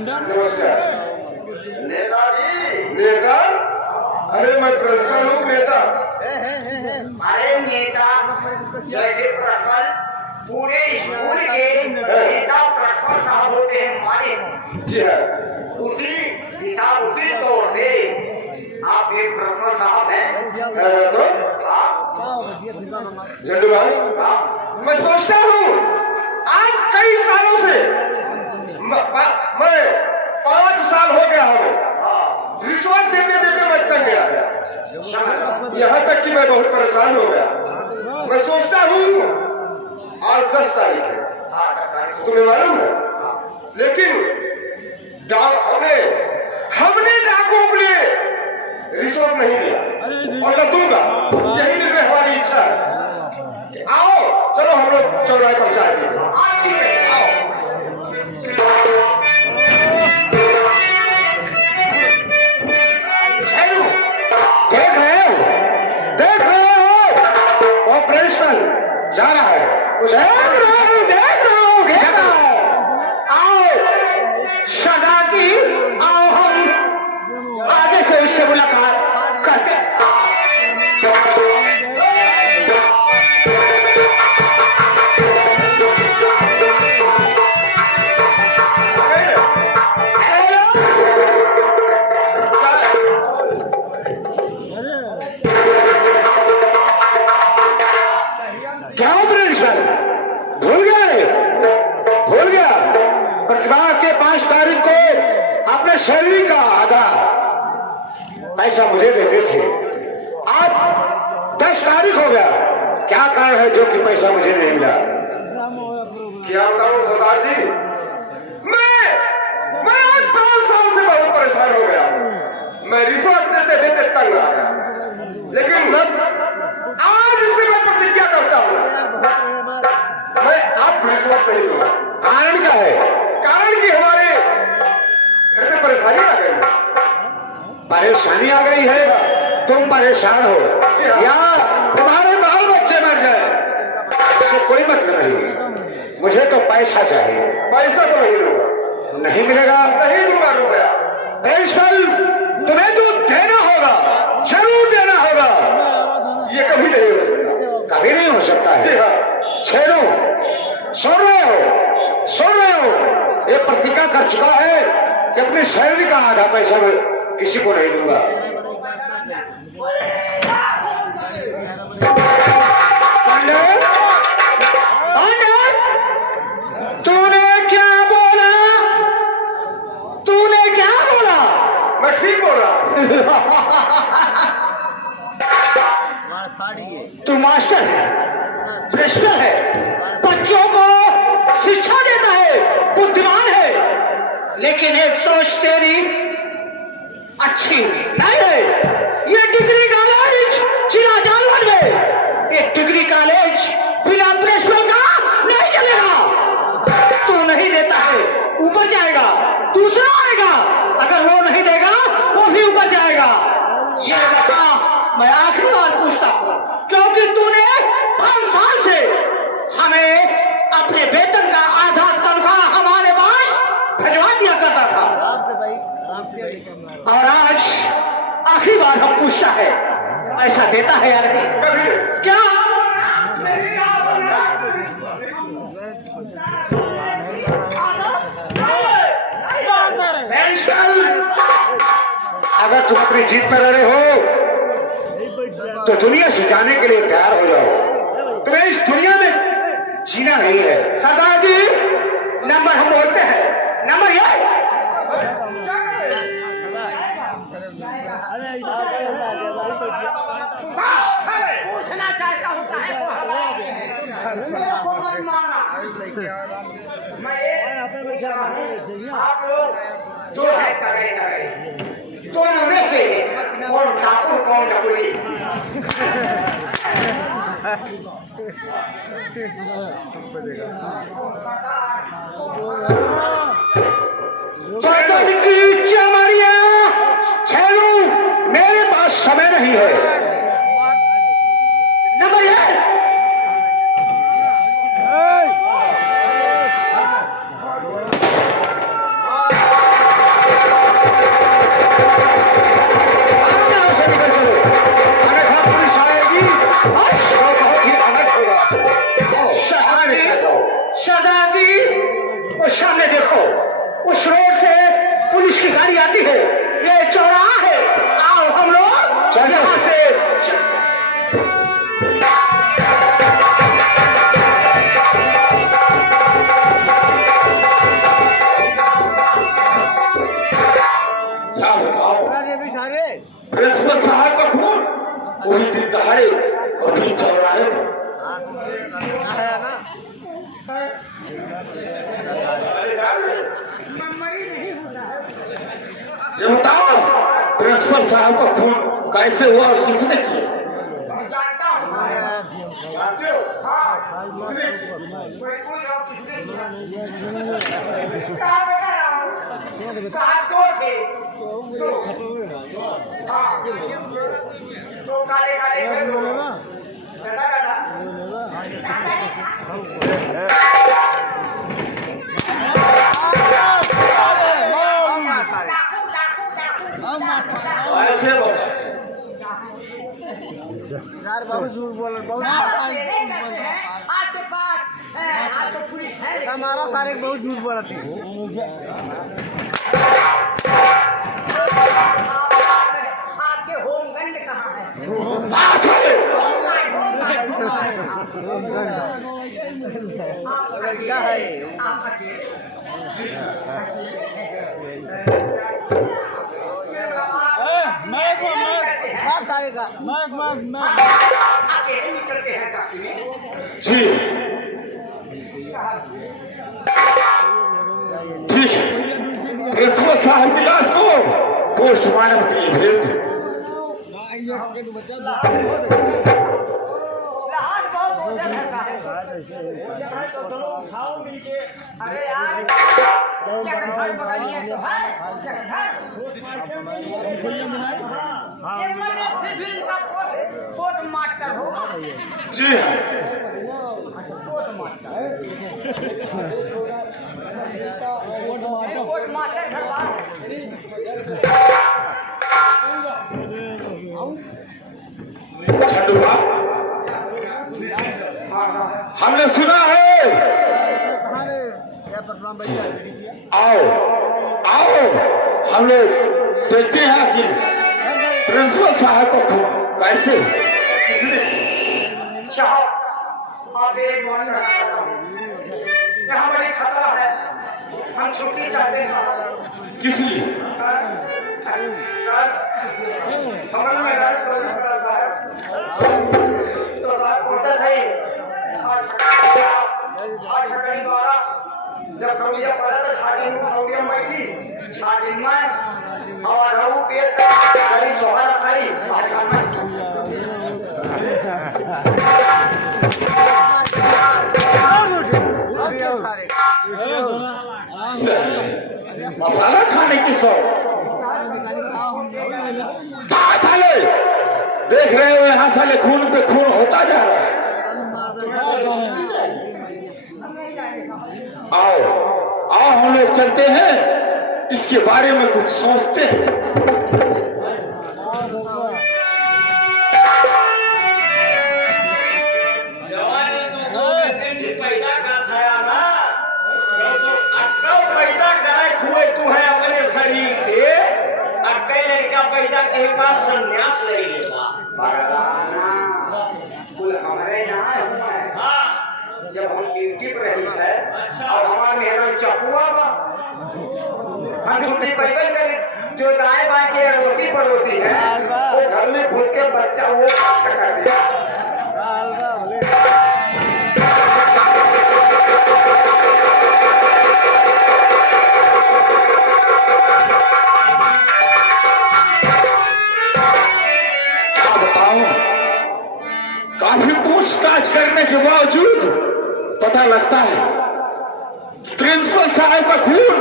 नमस्कार। नेताजी। नेता? अरे मैं प्रिंसिपल हूँ नेता। अरे नेता जैसे प्रिंसिपल पूरे स्कूल के नेता प्रिंसिपल साहब होते हैं हमारे। जी हाँ। उसी हिसाब उसी तौर से आप एक प्रिंसिपल साहब हैं। झंडू भाई, मैं सोचता हूँ आज कई सालों से मैं 5 साल हो गया हमें रिश्वत देते देते मैं तक गया, यहाँ तक कि मैं बहुत परेशान हो गया। मैं सोचता हूँ आज 10 तारीख है, तुम्हें मालूम है, लेकिन हमने डाकों के लिए रिश्वत नहीं दिया और न दूंगा। यही दिल में हमारी इच्छा है कि आओ चलो हम लोग चौराहे पर चाय पीएं। ठीक है, आओ। देख रहे हो वो प्रिंसिपल जा रहा है। देख रहा हूँ। आओ सदाजी, आओ हम आगे से उससे मुलाकात करते हैं। क्या प्रिंसिपल भूल गया? रे भूल गया? प्रतिभा के 5 तारीख को अपने सैलरी का आधा पैसा मुझे देते थे, आज 10 तारीख हो गया। क्या कारण है जो कि पैसा मुझे नहीं मिला? क्या बताऊं सरदार जी, मैं आज 5 साल से बहुत परेशान हो गया। मैं रिश्वत देते देते तंग आ गया, लेकिन आज इससे मैं प्रतिज्ञा करता हूँ मैं अब रिश्वत नहीं दूंगा। कारण क्या है? कारण कि हमारे घर में परेशानी आ गई है। परेशानी आ गई है? तुम परेशान हो या तुम्हारे बाल बच्चे मर जाए, इससे कोई मतलब नहीं। मुझे तो पैसा चाहिए। पैसा तो नहीं दूंगा। नहीं मिलेगा? नहीं दूंगा रुपया। प्रिंसिपल तुम्हें तो देना होगा, जरूर देना होगा। ये कभी नहीं हो सकता। कभी नहीं हो सकता है। छेड़ो, सुन रहे हो, ये प्रतिज्ञा कर चुका है कि अपनी सैलरी का आधा पैसा मैं किसी को नहीं दूंगा। पंडित, तूने क्या बोला? मैं ठीक बोल रहा। तू मास्टर है, प्रिंसिपल है, बच्चों को शिक्षा देता है, बुद्धिमान है, लेकिन एक सोच तेरी अच्छी नहीं है। ये डिग्री कॉलेज जिला जानवर में, एक डिग्री कॉलेज बिना प्रिंसिपल का नहीं चलेगा। तू नहीं देता है, ऊपर जाएगा, दूसरा आएगा, अगर वो नहीं देगा वो भी ऊपर जाएगा। ये बता, मैं आखिरी बार पूछता हूँ, क्योंकि तूने 5 साल से हमें अपने वेतन का आधा तनख्वाह हमारे पास भिजवा दिया करता था, और आज आखिरी बार हम पूछता है, ऐसा देता है या नहीं? क्या? अगर तुम अपनी जीत पर अड़े हो तो दुनिया से जाने के लिए तैयार हो जाओ। तुम्हें इस दुनिया में जीना नहीं है। सरदार जी, नंबर हम बोलते हैं, नंबर ये। पूछना चाहता होता है आप लोग दो है तगड़े, दोनों में से कौन ठाकुर कौन डकुली? चौदह की चमारिया छेड़ू, मेरे पास समय नहीं है। नंबर ये। देखो उस रोड से पुलिस की गाड़ी आती है, ये चौराहा है। आओ हम लोग यहाँ से क्या बताओ, प्रिंसिपल साहब का खून वही दिन दहाड़े और फिर चौराहे पर। ये बताओ प्रिंसिपल साहब का खून कैसे हुआ और किसने किया? जानता हूँ। जानते हो? हाँ, किसने किया? कोई और किसने किया? कहाँ बता रहा हूँ? कहाँ दो थे? दो। हाँ, दो काले काले थे दो। दादा ऐसे बता यार बहुत झूठ बोल बहुत आपके पास आज तो पुलिस है हमारा सारे बहुत झूठ बोला थी। आपके होमगंड कहाँ है? क्या है? सारे का अकेले निकलते हैं काफी। जी ठीक है, प्रिंसिपल साहब की लाश को पोस्टमार्टम के लिए भेज दो। लाज बहुत हो जाता है तो दोनों उठाओ मिलके। अरे यार चक्रधर बगाइए तो है ये मरे फिर भी इनका कोट मास्टर होगा। जी हाँ, कोट मास्टर घरवा छंडुआ हमने सुना है। आओ आओ हम लोग देखते हैं कि प्रिंसिपल साहब को कैसे आप एक मान यहाँ बड़ी खतरा है। हम छुट्टी चाहते हैं। किस लिए? हमारा मैदान तो रात होता था ही छाछकड़ी द्वारा जब सौरिया पड़ा तो छाती में सौरिया बैठी छाती में और रहू पेट गली चौहारा खाई मसाला खाने की शौक साले देख रहे हो, यहाँ साले खून पे खून होता जा रहा है। आओ आओ हम लोग चलते हैं, इसके बारे में कुछ सोचते हैं। जवानी तो 2 घंटे पैदा का था ना, तो अक्कल पैदा करे हुए तू है अपने शरीर से। अक्कल लड़का पैदा कहीं पास संन्यास ले लेगा। हमारे यहाँ हाँ जब हम ड्यूटी पर रही है अच्छा। और हमारे मेहरा चपुआ बा हम छुट्टी पैदल करें जो दाएं बाएं के अड़ोसी पड़ोसी है वो घर में घुस के बच्चा वो कर दिया। क्या बताऊं, काफी पूछताछ करने के बावजूद पता लगता है प्रिंसिपल साहब का खून